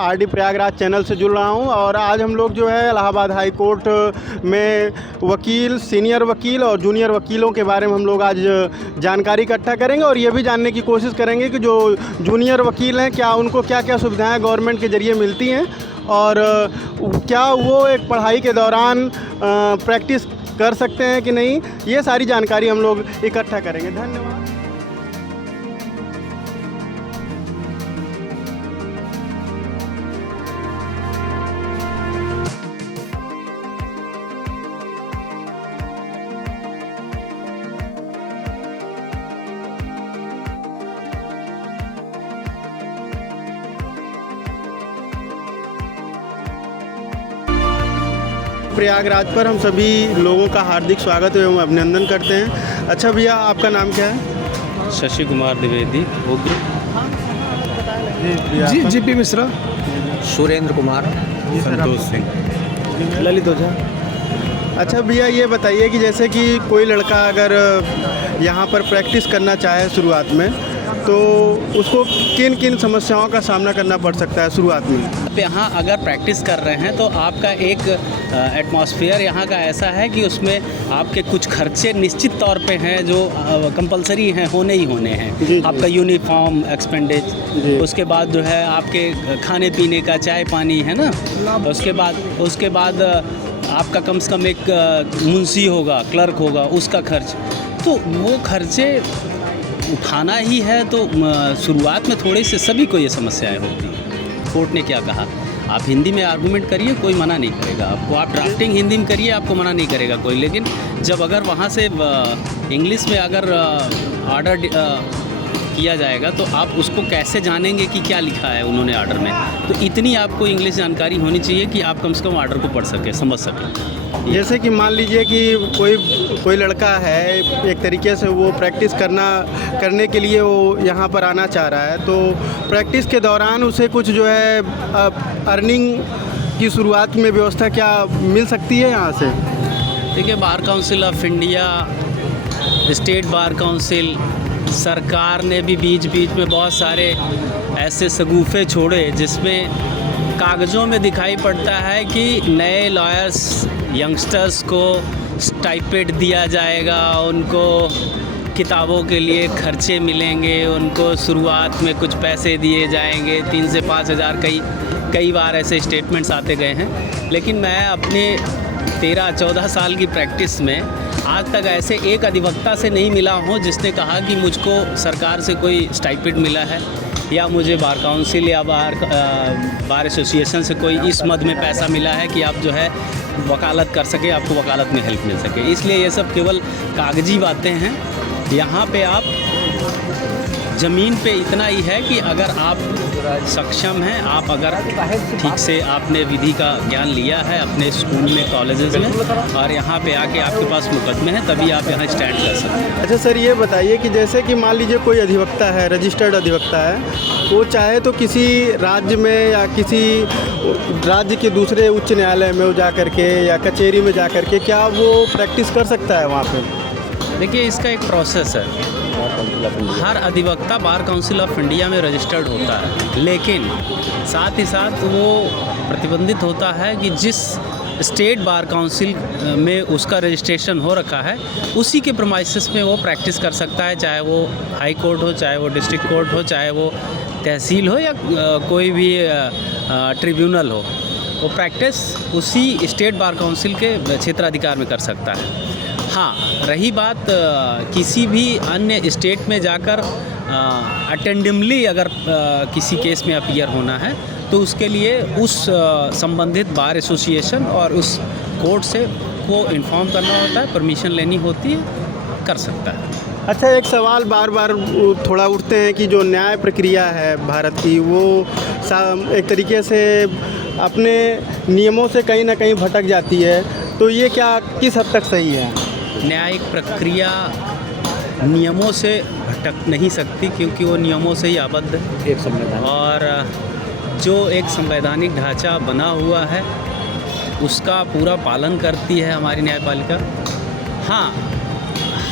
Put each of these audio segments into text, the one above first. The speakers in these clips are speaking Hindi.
आरडी प्रयागराज चैनल से जुड़ रहा हूं और आज हम लोग जो है इलाहाबाद हाई कोर्ट में वकील, सीनियर वकील और जूनियर वकीलों के बारे में हम लोग आज जानकारी इकट्ठा करेंगे और ये भी जानने की कोशिश करेंगे कि जो जूनियर वकील हैं क्या उनको क्या क्या सुविधाएं गवर्नमेंट के ज़रिए मिलती हैं और क्या वो एक पढ़ाई के दौरान प्रैक्टिस कर सकते हैं कि नहीं। ये सारी जानकारी हम लोग इकट्ठा करेंगे। धन्यवाद। प्रयागराज पर हम सभी लोगों का हार्दिक स्वागत एवं अभिनंदन करते हैं। अच्छा भैया, आपका नाम क्या है? शशि कुमार द्विवेदी, उग्र। जीपी मिश्रा, सुरेंद्र कुमार, संतोष सिंह, ललित ओझा। अच्छा भैया, ये बताइए कि जैसे कि कोई लड़का अगर यहाँ पर प्रैक्टिस करना चाहे शुरुआत में, तो उसको किन किन समस्याओं का सामना करना पड़ सकता है शुरुआत में? आप यहाँ अगर प्रैक्टिस कर रहे हैं तो आपका एक एटमॉस्फेयर यहाँ का ऐसा है कि उसमें आपके कुछ खर्चे निश्चित तौर पे हैं जो कंपलसरी हैं, होने ही होने हैं। आपका यूनिफॉर्म एक्सपेंडिचर, उसके बाद जो है आपके खाने पीने का चाय पानी है ना, उसके बाद आपका कम से कम एक मुंशी होगा, क्लर्क होगा, उसका खर्च, तो वो खर्चे उठाना ही है। तो शुरुआत में थोड़े से सभी को ये समस्याएं होती हैं। कोर्ट ने क्या कहा, आप हिंदी में आर्गूमेंट करिए, कोई मना नहीं करेगा आपको। आप ड्राफ्टिंग हिंदी में करिए, आपको मना नहीं करेगा कोई। लेकिन जब अगर वहाँ से इंग्लिश में अगर ऑर्डर किया जाएगा तो आप उसको कैसे जानेंगे कि क्या लिखा है उन्होंने ऑर्डर में। तो इतनी आपको इंग्लिश जानकारी होनी चाहिए कि आप कम से कम ऑर्डर को पढ़ सकें, समझ सकें। जैसे कि मान लीजिए कि कोई लड़का है, एक तरीके से वो प्रैक्टिस करने के लिए वो यहाँ पर आना चाह रहा है, तो प्रैक्टिस के दौरान उसे कुछ जो है अर्निंग की शुरुआत में व्यवस्था क्या मिल सकती है यहाँ से? देखिए, bar council of India, state bar council, सरकार ने भी बीच बीच में बहुत सारे ऐसे शगुफे छोड़े जिसमें कागज़ों में दिखाई पड़ता है कि नए लॉयर्स, यंगस्टर्स को स्टाइपेंड दिया जाएगा, उनको किताबों के लिए खर्चे मिलेंगे, उनको शुरुआत में कुछ पैसे दिए जाएंगे, 3 से 5 हज़ार, कई बार ऐसे स्टेटमेंट्स आते गए हैं। लेकिन मैं अपने 13-14 साल की प्रैक्टिस में आज तक ऐसे एक अधिवक्ता से नहीं मिला हूँ जिसने कहा कि मुझको सरकार से कोई स्टाइपेंड मिला है या मुझे बार काउंसिल या बार एसोसिएशन से कोई इस मद में पैसा मिला है कि आप जो है वकालत कर सके, आपको वकालत में हेल्प मिल सके। इसलिए ये सब केवल कागजी बातें हैं। यहाँ पे आप ज़मीन पे इतना ही है कि अगर आप सक्षम हैं, आप अगर ठीक से आपने विधि का ज्ञान लिया है अपने स्कूल में, कॉलेजेस में, और यहाँ पे आके आपके पास मुकदमे हैं, तभी आप यहाँ स्टैंड कर सकते हैं। अच्छा सर, ये बताइए कि जैसे कि मान लीजिए कोई अधिवक्ता है, रजिस्टर्ड अधिवक्ता है, वो चाहे तो किसी राज्य में या किसी राज्य के दूसरे उच्च न्यायालय में जा करके या कचहरी में जा करके क्या वो प्रैक्टिस कर सकता है वहाँ पर? देखिए, इसका एक प्रोसेस है। हर अधिवक्ता बार काउंसिल ऑफ इंडिया में रजिस्टर्ड होता है, लेकिन साथ ही साथ वो प्रतिबंधित होता है कि जिस स्टेट बार काउंसिल में उसका रजिस्ट्रेशन हो रखा है उसी के प्रीमाइसेस में वो प्रैक्टिस कर सकता है, चाहे वो हाई कोर्ट हो, चाहे वो डिस्ट्रिक्ट कोर्ट हो, चाहे वो तहसील हो या कोई भी ट्रिब्यूनल हो। वो प्रैक्टिस उसी स्टेट बार काउंसिल के क्षेत्राधिकार में कर सकता है। हाँ, रही बात किसी भी अन्य स्टेट में जाकर अटेंडिमली अगर किसी केस में अपीयर होना है तो उसके लिए उस संबंधित बार एसोसिएशन और उस कोर्ट से को इन्फॉर्म करना होता है, परमिशन लेनी होती है, कर सकता है। अच्छा, एक सवाल बार बार थोड़ा उठते हैं कि जो न्याय प्रक्रिया है भारत की, वो एक तरीके से अपने नियमों से कहीं ना कहीं भटक जाती है, तो ये क्या किस हद तक सही है? न्यायिक प्रक्रिया नियमों से भटक नहीं सकती क्योंकि वो नियमों से ही आबद्ध है। एक संविधान और जो एक संवैधानिक ढांचा बना हुआ है उसका पूरा पालन करती है हमारी न्यायपालिका। हाँ,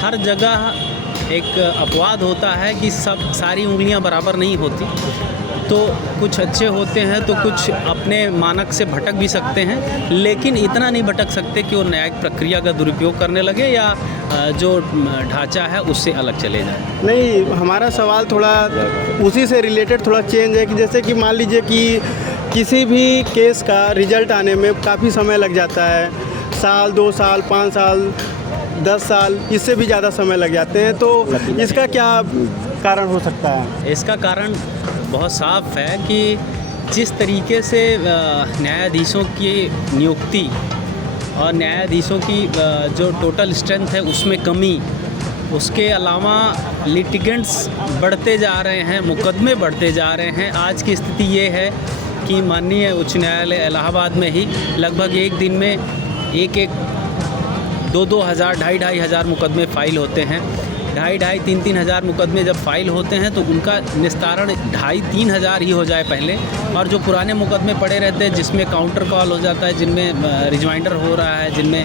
हर जगह एक अपवाद होता है कि सारी उंगलियां बराबर नहीं होती। तो कुछ अच्छे होते हैं तो कुछ अपने मानक से भटक भी सकते हैं, लेकिन इतना नहीं भटक सकते कि वो न्यायिक प्रक्रिया का दुरुपयोग करने लगे या जो ढांचा है उससे अलग चले जाए। नहीं, हमारा सवाल थोड़ा उसी से रिलेटेड थोड़ा चेंज है कि जैसे कि मान लीजिए कि किसी भी केस का रिजल्ट आने में काफ़ी समय लग जाता है, साल 2 साल 5 साल 10 साल, इससे भी ज़्यादा समय लग जाते हैं, तो इसका क्या कारण हो सकता है? इसका कारण बहुत साफ है कि जिस तरीके से न्यायाधीशों की नियुक्ति और न्यायाधीशों की जो टोटल स्ट्रेंथ है उसमें कमी, उसके अलावा लिटिगेंट्स बढ़ते जा रहे हैं, मुकदमे बढ़ते जा रहे हैं। आज की स्थिति ये है कि माननीय उच्च न्यायालय इलाहाबाद में ही लगभग एक दिन में 2-2 हज़ार 2,500 हज़ार मुकदमे फ़ाइल होते हैं। 2,500 3-3 हज़ार मुकदमे जब फ़ाइल होते हैं तो उनका निस्तारण 2,500-3 हज़ार ही हो जाए पहले, और जो पुराने मुकदमे पड़े रहते हैं जिसमें काउंटर कॉल हो जाता है, जिनमें रिजवाइंडर हो रहा है, जिनमें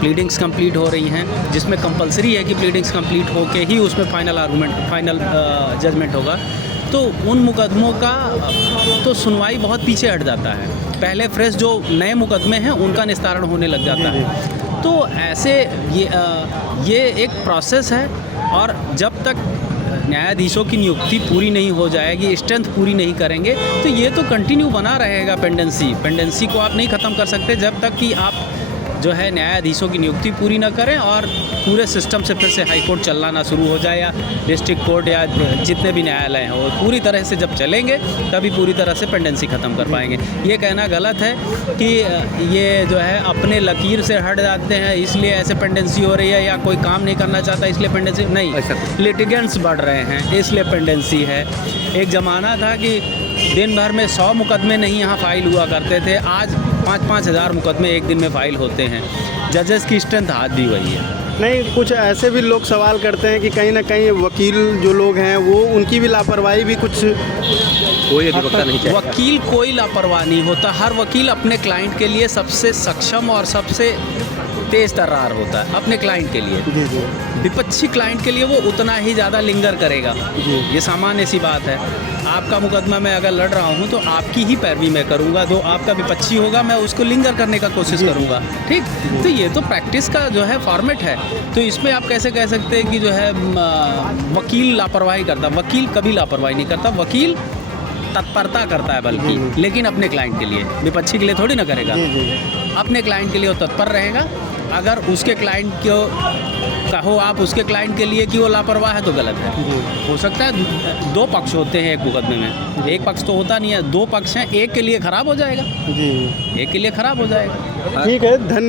प्लीडिंग्स कंप्लीट हो रही हैं, जिसमें कंपलसरी है कि प्लीडिंग्स कंप्लीट होके ही उसमें फाइनल जजमेंट होगा, तो उन मुकदमों का तो सुनवाई बहुत पीछे हट जाता है। पहले फ्रेश जो नए मुकदमे हैं उनका निस्तारण होने लग जाता है। तो ऐसे ये एक प्रोसेस है, और जब तक न्यायाधीशों की नियुक्ति पूरी नहीं हो जाएगी, स्ट्रेंथ पूरी नहीं करेंगे, तो ये तो कंटिन्यू बना रहेगा पेंडेंसी को आप नहीं ख़त्म कर सकते जब तक कि आप जो है न्यायाधीशों की नियुक्ति पूरी ना करें और पूरे सिस्टम से फिर से हाई कोर्ट चलना ना शुरू हो जाए, या डिस्ट्रिक्ट कोर्ट या जितने भी न्यायालय हैं वो पूरी तरह से जब चलेंगे तभी पूरी तरह से पेंडेंसी ख़त्म कर पाएंगे। ये कहना गलत है कि ये जो है अपने लकीर से हट जाते हैं इसलिए ऐसे पेंडेंसी हो रही है, या कोई काम नहीं करना चाहता इसलिए पेंडेंसी नहीं, लिटिगेंट्स बढ़ रहे हैं इसलिए पेंडेंसी है। एक ज़माना था कि दिन भर में 100 मुकदमे नहीं यहाँ फ़ाइल हुआ करते थे, आज 5-5 हज़ार मुकदमे एक दिन में फ़ाइल होते हैं। जजेस की स्ट्रेंथ आज भी वही है। नहीं, कुछ ऐसे भी लोग सवाल करते हैं कि कहीं ना कहीं वकील जो लोग हैं वो उनकी भी लापरवाही भी कुछ, कोई अधिवक्ता नहीं चाहिए। वकील कोई लापरवाह नहीं होता, हर वकील अपने क्लाइंट के लिए सबसे सक्षम और सबसे तेज़ तर्रार होता है अपने क्लाइंट के लिए। जी जी विपक्षी क्लाइंट के लिए वो उतना ही ज़्यादा लिंगर करेगा, ये सामान्य सी बात है। आपका मुकदमा मैं अगर लड़ रहा हूँ तो आपकी ही पैरवी मैं करूँगा, जो आपका विपक्षी होगा मैं उसको लिंगर करने का कोशिश करूँगा, ठीक। तो ये तो प्रैक्टिस का जो है फॉर्मेट है, तो इसमें आप कैसे कह सकते हैं कि जो है वकील लापरवाही करता? वकील कभी लापरवाही नहीं करता, वकील तत्परता करता है बल्कि, लेकिन अपने क्लाइंट के लिए, विपक्षी के लिए थोड़ी ना करेगा। अपने क्लाइंट के लिए वो तत्पर रहेगा। अगर उसके क्लाइंट को कहो आप उसके क्लाइंट के लिए कि वो लापरवाह है तो गलत है। हो सकता है 2 पक्ष होते हैं एक मुकदमे में, एक पक्ष तो होता नहीं है, 2 पक्ष हैं, एक के लिए ख़राब हो जाएगा, एक के लिए ख़राब हो जाएगा। ठीक है, धन्यवाद।